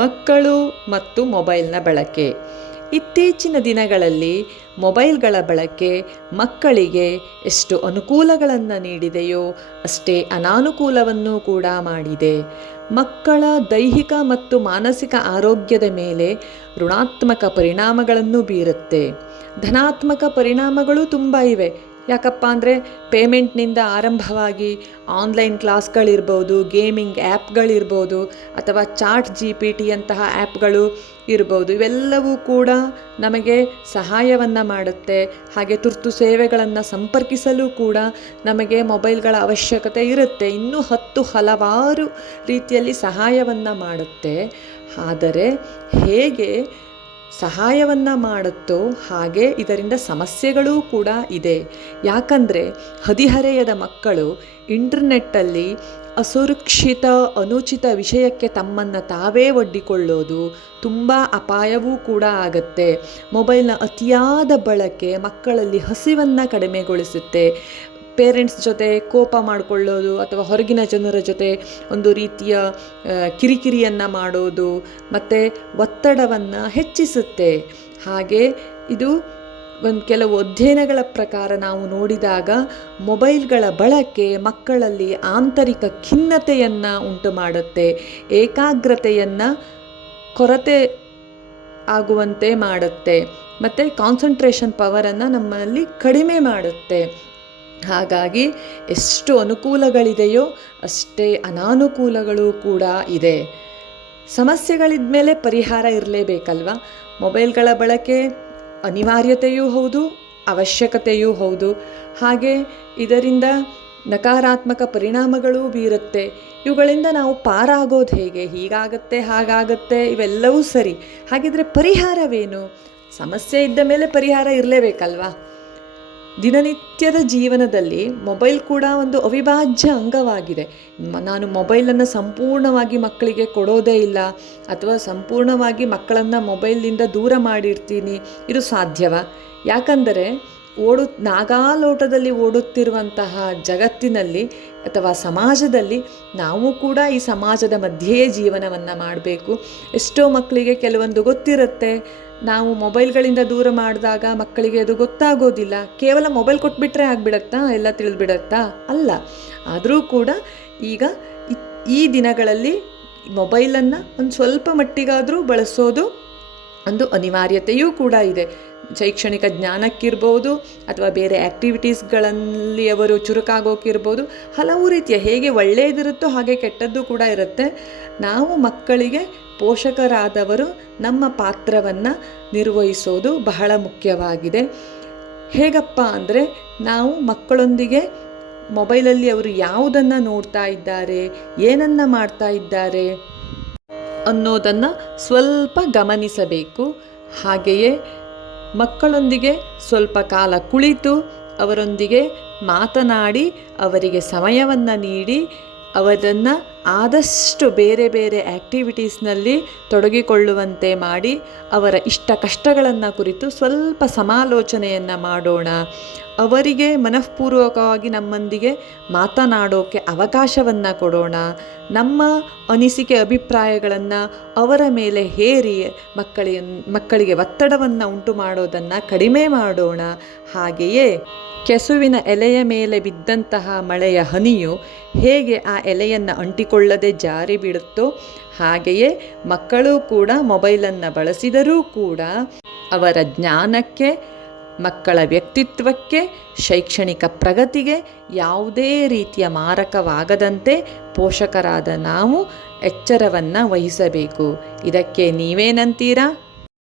ಮಕ್ಕಳು ಮತ್ತು ಮೊಬೈಲ್ನ ಬಳಕೆ. ಇತ್ತೀಚಿನ ದಿನಗಳಲ್ಲಿ ಮೊಬೈಲ್ಗಳ ಬಳಕೆ ಮಕ್ಕಳಿಗೆ ಎಷ್ಟು ಅನುಕೂಲಗಳನ್ನು ನೀಡಿದೆಯೋ ಅಷ್ಟೇ ಅನಾನುಕೂಲವನ್ನು ಕೂಡ ಮಾಡಿದೆ. ಮಕ್ಕಳ ದೈಹಿಕ ಮತ್ತು ಮಾನಸಿಕ ಆರೋಗ್ಯದ ಮೇಲೆ ಋಣಾತ್ಮಕ ಪರಿಣಾಮಗಳನ್ನು ಬೀರುತ್ತೆ. ಧನಾತ್ಮಕ ಪರಿಣಾಮಗಳು ತುಂಬ ಇವೆ. ಯಾಕಪ್ಪ ಅಂದರೆ ಪೇಮೆಂಟ್ನಿಂದ ಆರಂಭವಾಗಿ ಆನ್ಲೈನ್ ಕ್ಲಾಸ್ಗಳಿರ್ಬೋದು, ಗೇಮಿಂಗ್ ಆ್ಯಪ್ಗಳಿರ್ಬೋದು, ಅಥವಾ ChatGPT ಅಂತಹ ಆ್ಯಪ್ಗಳು ಇರ್ಬೋದು. ಇವೆಲ್ಲವೂ ಕೂಡ ನಮಗೆ ಸಹಾಯವನ್ನು ಮಾಡುತ್ತೆ. ಹಾಗೆ ತುರ್ತು ಸೇವೆಗಳನ್ನು ಸಂಪರ್ಕಿಸಲು ಕೂಡ ನಮಗೆ ಮೊಬೈಲ್ಗಳ ಅವಶ್ಯಕತೆ ಇರುತ್ತೆ. ಇನ್ನೂ ಹಲವಾರು ರೀತಿಯಲ್ಲಿ ಸಹಾಯವನ್ನು ಮಾಡುತ್ತೆ. ಆದರೆ ಹೇಗೆ ಸಹಾಯವನ್ನು ಮಾಡುತ್ತೋ ಹಾಗೆ ಇದರಿಂದ ಸಮಸ್ಯೆಗಳೂ ಕೂಡ ಇದೆ. ಯಾಕಂದರೆ ಹದಿಹರೆಯದ ಮಕ್ಕಳು ಇಂಟರ್ನೆಟ್ಟಲ್ಲಿ ಅಸುರಕ್ಷಿತ ಅನುಚಿತ ವಿಷಯಕ್ಕೆ ತಮ್ಮನ್ನು ತಾವೇ ಒಡ್ಡಿಕೊಳ್ಳೋದು ತುಂಬ ಅಪಾಯವೂ ಕೂಡ ಆಗುತ್ತೆ. ಮೊಬೈಲ್ನ ಅತಿಯಾದ ಬಳಕೆ ಮಕ್ಕಳಲ್ಲಿ ಹಸಿವನ್ನು ಕಡಿಮೆಗೊಳಿಸುತ್ತೆ. ಪೇರೆಂಟ್ಸ್ ಜೊತೆ ಕೋಪ ಮಾಡಿಕೊಳ್ಳೋದು ಅಥವಾ ಹೊರಗಿನ ಜನರ ಜೊತೆ ಒಂದು ರೀತಿಯ ಕಿರಿಕಿರಿಯನ್ನು ಮಾಡೋದು ಮತ್ತು ಒತ್ತಡವನ್ನು ಹೆಚ್ಚಿಸುತ್ತೆ. ಹಾಗೆ ಇದು ಕೆಲವು ಅಧ್ಯಯನಗಳ ಪ್ರಕಾರ ನಾವು ನೋಡಿದಾಗ ಮೊಬೈಲ್ಗಳ ಬಳಕೆ ಮಕ್ಕಳಲ್ಲಿ ಆಂತರಿಕ ಖಿನ್ನತೆಯನ್ನು ಉಂಟು ಮಾಡುತ್ತೆ, ಏಕಾಗ್ರತೆಯನ್ನು ಕೊರತೆ ಆಗುವಂತೆ ಮಾಡುತ್ತೆ ಮತ್ತು ಕಾನ್ಸಂಟ್ರೇಷನ್ ಪವರನ್ನು ನಮ್ಮಲ್ಲಿ ಕಡಿಮೆ ಮಾಡುತ್ತೆ. ಹಾಗಾಗಿ ಎಷ್ಟು ಅನುಕೂಲಗಳಿದೆಯೋ ಅಷ್ಟೇ ಅನಾನುಕೂಲಗಳು ಕೂಡ ಇದೆ. ಸಮಸ್ಯೆಗಳಿದ ಮೇಲೆ ಪರಿಹಾರ ಇರಲೇಬೇಕಲ್ವ. ಮೊಬೈಲ್ಗಳ ಬಳಕೆ ಅನಿವಾರ್ಯತೆಯೂ ಹೌದು, ಅವಶ್ಯಕತೆಯೂ ಹೌದು. ಹಾಗೆ ಇದರಿಂದ ನಕಾರಾತ್ಮಕ ಪರಿಣಾಮಗಳೂ ಬೀರುತ್ತೆ. ಇವುಗಳಿಂದ ನಾವು ಪಾರಾಗೋದು ಹೇಗೆ? ಹೀಗಾಗತ್ತೆ, ಹಾಗಾಗತ್ತೆ, ಇವೆಲ್ಲವೂ ಸರಿ. ಹಾಗಿದ್ರೆ ಪರಿಹಾರವೇನು? ಸಮಸ್ಯೆ ಇದ್ದ ಮೇಲೆ ಪರಿಹಾರ ಇರಲೇಬೇಕಲ್ವಾ. ದಿನನಿತ್ಯದ ಜೀವನದಲ್ಲಿ ಮೊಬೈಲ್ ಕೂಡ ಒಂದು ಅವಿಭಾಜ್ಯ ಅಂಗವಾಗಿದೆ. ನಾನು ಮೊಬೈಲನ್ನು ಸಂಪೂರ್ಣವಾಗಿ ಮಕ್ಕಳಿಗೆ ಕೊಡೋದೇ ಇಲ್ಲ ಅಥವಾ ಸಂಪೂರ್ಣವಾಗಿ ಮಕ್ಕಳನ್ನು ಮೊಬೈಲ್ನಿಂದ ದೂರ ಮಾಡಿರ್ತೀನಿ, ಇದು ಸಾಧ್ಯವಾ? ಯಾಕಂದರೆ ನಾಗಾಲೋಟದಲ್ಲಿ ಓಡುತ್ತಿರುವಂತಹ ಜಗತ್ತಿನಲ್ಲಿ ಅಥವಾ ಸಮಾಜದಲ್ಲಿ ನಾವು ಕೂಡ ಈ ಸಮಾಜದ ಮಧ್ಯೆಯೇ ಜೀವನವನ್ನು ಮಾಡಬೇಕು. ಎಷ್ಟೋ ಮಕ್ಕಳಿಗೆ ಕೆಲವೊಂದು ಗೊತ್ತಿರುತ್ತೆ, ನಾವು ಮೊಬೈಲ್ಗಳಿಂದ ದೂರ ಮಾಡಿದಾಗ ಮಕ್ಕಳಿಗೆ ಅದು ಗೊತ್ತಾಗೋದಿಲ್ಲ. ಕೇವಲ ಮೊಬೈಲ್ ಕೊಟ್ಬಿಟ್ರೆ ಆಗಿಬಿಡತ್ತಾ, ಎಲ್ಲ ತಿಳಿದ್ಬಿಡತ್ತಾ? ಅಲ್ಲ. ಆದರೂ ಕೂಡ ಈಗ ಈ ದಿನಗಳಲ್ಲಿ ಮೊಬೈಲನ್ನು ಒಂದು ಸ್ವಲ್ಪ ಮಟ್ಟಿಗಾದರೂ ಬಳಸೋದು ಒಂದು ಅನಿವಾರ್ಯತೆಯೂ ಕೂಡ ಇದೆ. ಶೈಕ್ಷಣಿಕ ಜ್ಞಾನಕ್ಕಿರ್ಬೋದು ಅಥವಾ ಬೇರೆ ಆ್ಯಕ್ಟಿವಿಟೀಸ್ಗಳಲ್ಲಿ ಅವರು ಚುರುಕಾಗೋಕ್ಕಿರ್ಬೋದು, ಹಲವು ರೀತಿಯ ಹೇಗೆ ಒಳ್ಳೆಯದಿರುತ್ತೋ ಹಾಗೆ ಕೆಟ್ಟದ್ದು ಕೂಡ ಇರುತ್ತೆ. ನಾವು ಮಕ್ಕಳಿಗೆ ಪೋಷಕರಾದವರು ನಮ್ಮ ಪಾತ್ರವನ್ನು ನಿರ್ವಹಿಸೋದು ಬಹಳ ಮುಖ್ಯವಾಗಿದೆ. ಹೇಗಪ್ಪ ಅಂದರೆ ನಾವು ಮಕ್ಕಳೊಂದಿಗೆ ಮೊಬೈಲಲ್ಲಿ ಅವರು ಯಾವುದನ್ನು ನೋಡ್ತಾ ಇದ್ದಾರೆ, ಏನನ್ನು ಮಾಡ್ತಾ ಇದ್ದಾರೆ ಅನ್ನೋದನ್ನು ಸ್ವಲ್ಪ ಗಮನಿಸಬೇಕು. ಹಾಗೆಯೇ ಮಕ್ಕಳೊಂದಿಗೆ ಸ್ವಲ್ಪ ಕಾಲ ಕುಳಿತು ಅವರೊಂದಿಗೆ ಮಾತನಾಡಿ ಅವರಿಗೆ ಸಮಯವನ್ನು ನೀಡಿ ಅವರನ್ನು ಆದಷ್ಟು ಬೇರೆ ಬೇರೆ ಆ್ಯಕ್ಟಿವಿಟೀಸ್ನಲ್ಲಿ ತೊಡಗಿಕೊಳ್ಳುವಂತೆ ಮಾಡಿ ಅವರ ಇಷ್ಟ ಕಷ್ಟಗಳನ್ನು ಕುರಿತು ಸ್ವಲ್ಪ ಸಮಾಲೋಚನೆಯನ್ನು ಮಾಡೋಣ. ಅವರಿಗೆ ಮನಃಪೂರ್ವಕವಾಗಿ ನಮ್ಮೊಂದಿಗೆ ಮಾತನಾಡೋಕ್ಕೆ ಅವಕಾಶವನ್ನು ಕೊಡೋಣ. ನಮ್ಮ ಅನಿಸಿಕೆ ಅಭಿಪ್ರಾಯಗಳನ್ನು ಅವರ ಮೇಲೆ ಹೇರಿ ಮಕ್ಕಳಿಗೆ ಒತ್ತಡವನ್ನು ಉಂಟು ಮಾಡೋದನ್ನು ಕಡಿಮೆ ಮಾಡೋಣ. ಹಾಗೆಯೇ ಕೆಸುವಿನ ಎಲೆಯ ಮೇಲೆ ಬಿದ್ದಂತಹ ಮಳೆಯ ಹನಿಯು ಹೇಗೆ ಆ ಎಲೆಯನ್ನು ಅಂಟಿಕೊಳ್ಳದೆ ಜಾರಿ ಬಿಡುತ್ತೋ ಹಾಗೆಯೇ ಮಕ್ಕಳು ಕೂಡ ಮೊಬೈಲನ್ನು ಬಳಸಿದರೂ ಕೂಡ ಅವರ ಜ್ಞಾನಕ್ಕೆ, ಮಕ್ಕಳ ವ್ಯಕ್ತಿತ್ವಕ್ಕೆ, ಶೈಕ್ಷಣಿಕ ಪ್ರಗತಿಗೆ ಯಾವುದೇ ರೀತಿಯ ಮಾರಕವಾಗದಂತೆ ಪೋಷಕರಾದ ನಾವು ಎಚ್ಚರವನ್ನು ವಹಿಸಬೇಕು. ಇದಕ್ಕೆ ನೀವೇನಂತೀರಾ?